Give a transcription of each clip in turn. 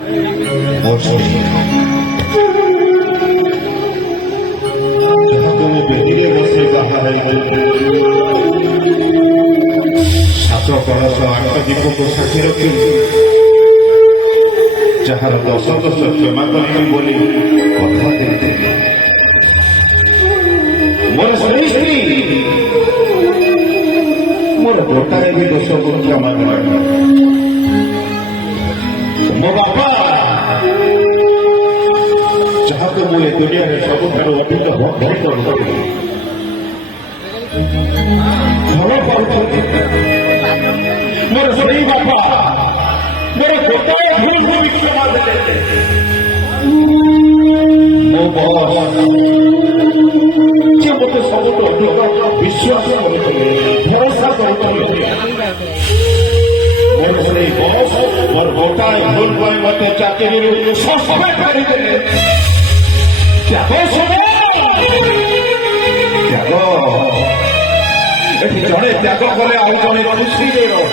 ସାକ୍ଷୀ ରଖି ଯାହାର 10 କ୍ଷମା କରିବି ବୋଲି କଥା ଦେଇଥିଲେ ମୋର ସ୍ତ୍ରୀ ମୋର ଗୋଟାଏ ବି ଦୋଷକୁ କ୍ଷମା କଲାନି। ମୋ ବାପା ଯାହାକୁ ମୁଁ ଏ ଦୁନିଆରେ ସବୁଠାରୁ ଅଧିକ ଭକ୍ତି କରୁଥିଲି ଭଲ ପାଉଛନ୍ତି ମୋର ସେଇ ବାପା ମୋର ଗୋଟାଏ ଭୁଲକୁ ବି କ୍ଷମା ଦେଲେ। ମୋ ବସ୍ ଯେ ମୋତେ ସବୁଠୁ ଅଧିକ ବିଶ୍ୱାସ କରୁଥିଲେ ଭରସା କରୁଥିଲେ ମୋର ସେଇ ବସ୍ ମୋର ଗୋଟାଏ ଭୁଲ ପାଇଁ ମୋତେ ଚାକିରିରୁ ସସ୍ପେଣ୍ଡ କରିଦେଲେ। ତ୍ୟାଗ ତ୍ୟାଗ ଏଠି ଜଣେ ତ୍ୟାଗ କଲେ ଆଉ ଜଣେ ଖୁସିରେ ରହ।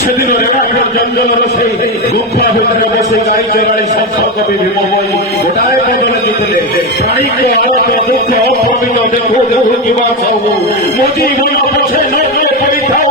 ସେଦିନ ରେଣାପୁର ଜଙ୍ଗଲର ସେଇ ଗୁମ୍ଫା ଭିତରେ ବସି ଗାଈ ଚରାଳି ସଂସର୍ଗ ଭୀମ ହୋଇ ଗୋଟାଏ ବଦଳ ଜିତିଲେ ପ୍ରାଣୀଙ୍କ ଆଳତ ଦୁଃଖ ଅପ୍ରମିତ ଦେଖୁ ଦେଖୁ ଯିବା ସବୁ ମୋଦି ମନ ପଛେ ନ ପଡ଼ିଥାଉ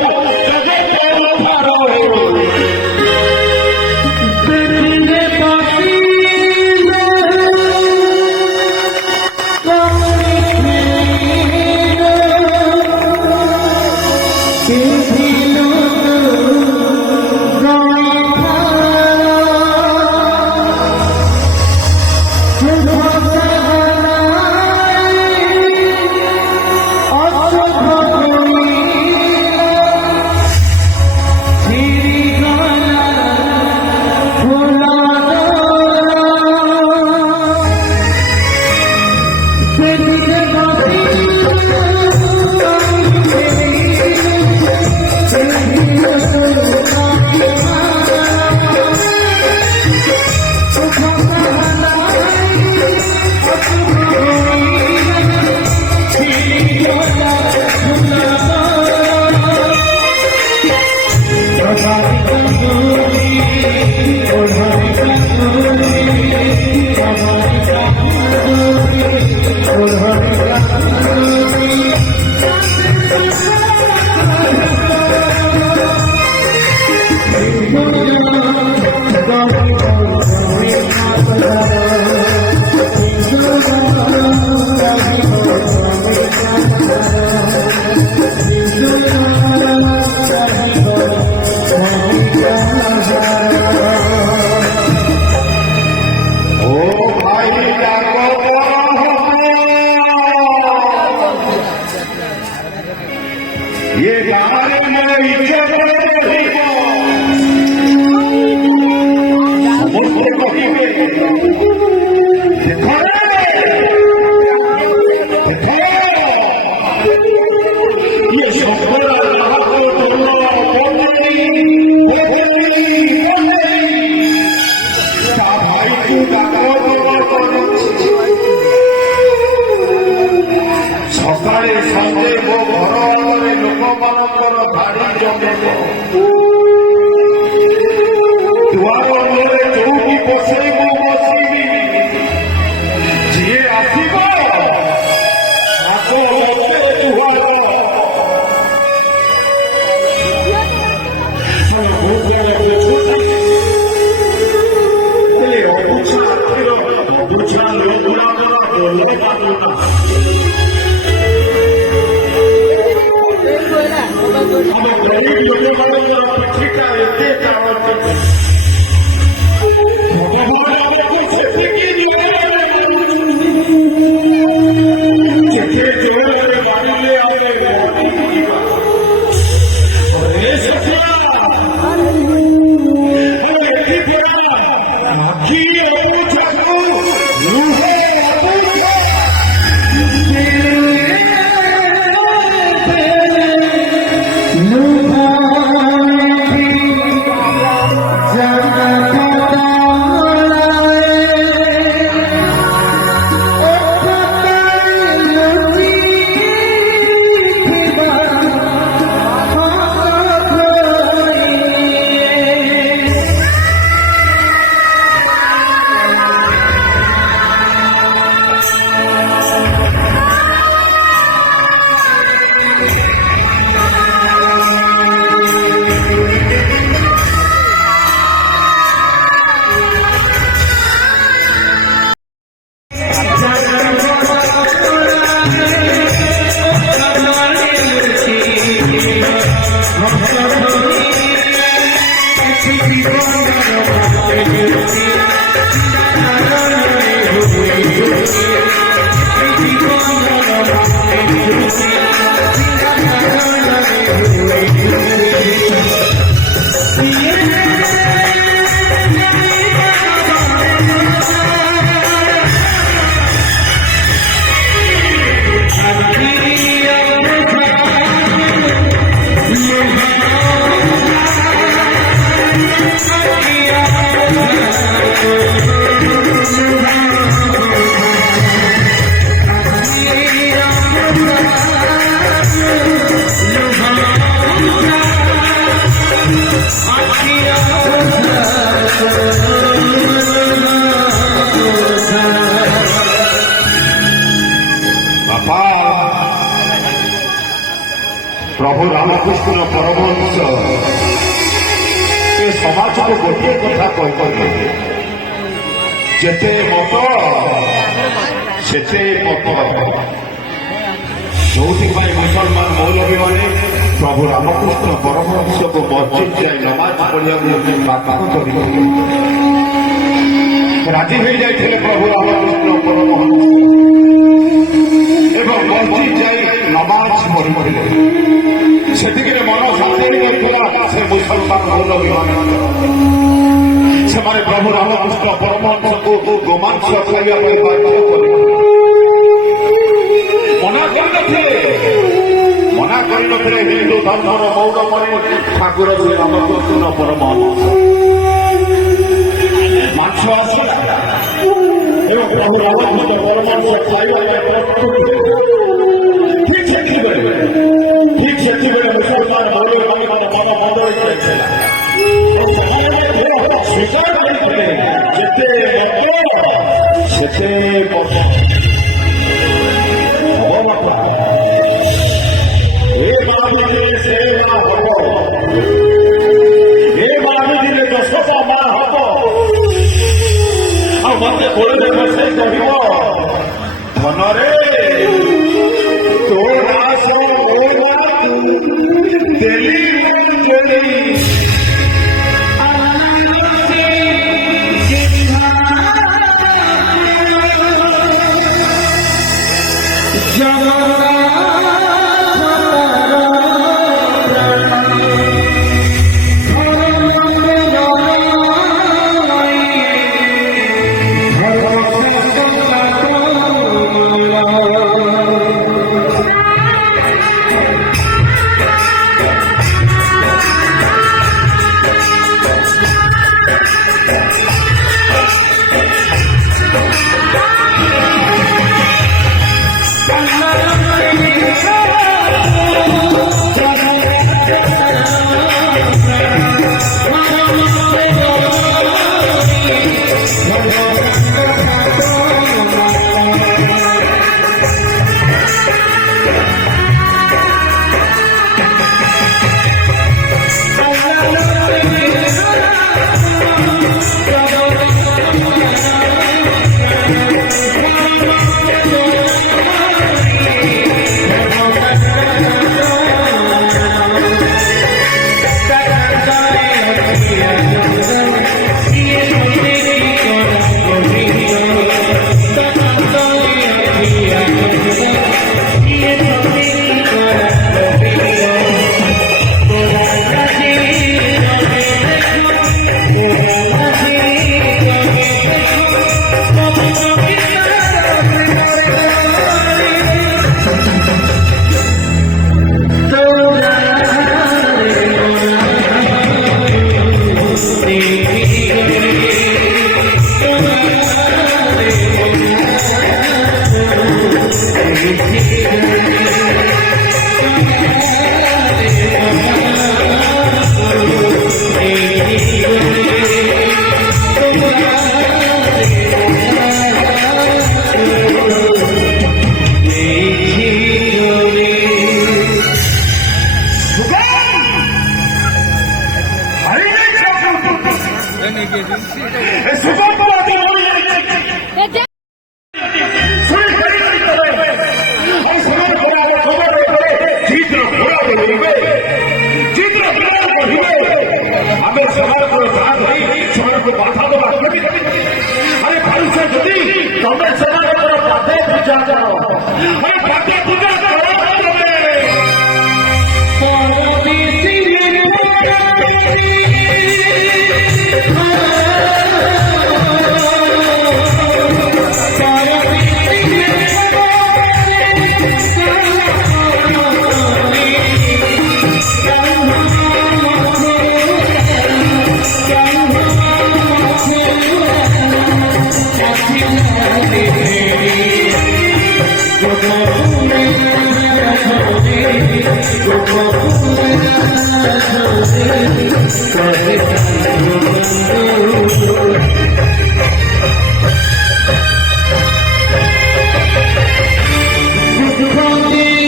ये गाने में इज्जत ସକାଳେ ସନ୍ଧ୍ୟା ମୋ ଘର ଆଗରେ ଲୋକମାନଙ୍କର ଧାଡ଼ି ଜମେଇବ ଦୁଆର ମୁହଁରେ ଯୋଉଠି ବସେଇ ମୁଁ ବସିବି ଯିଏ ଆସିବ ଆଗ ମୋତେ ଜୁହାର ଅବୁଝା ଲୋକମାନଙ୍କର ଆମ ଗରିବ ଲୋକମାନଙ୍କର ପିଠିଟା ଏତେ ଭଗବାନ ସେତିକି ଯେତେ ଜୋରରେ ମାରିଲେ ଆମେ ଏଠି ପଡ଼ା ଆଖି ଅବୁଝାକୁ ଲୁହ Yeah. प्रभु रामकृष्ण परमहंस ए समाज को गोटे कथा कही जेते मत सेते मत जो मुसलमान मौलवी मैंने प्रभु रामकृष्ण परमहंस को मस्जिद जाए नमाज पढ़िया राजी हो जाते प्रभु रामकृष्ण परमहंस एवं मस्जिद जाए नमाज पढ़ी सेतिक मन शांति से मुसलमान मौलवी से प्रभु रामकृष्ण परमहंस को गोमांस खाइया बाध्य मना कर हिंदू धर्मर मौलवी ठाकुर श्री रामकृष्ण परमहंस मांस आसला प्रभु रामकृष्ण परमहंस खाइया ठीक से मुसलमान मौलवी मन बंद स्वीकार करते दशटा माँ हम मत कोड़े बसे कह धनरे तो नाश दिल्ली ତାକୁ ବାଧା ଦେବା କେମିତି? ଆରେ ପାରୁଛ ଯଦି ତମେ ସେମାନଙ୍କର ପାଦ ପୂଜା କର। ଆରେ ପାଦ ପୂଜା କର ତମେ। Good morning.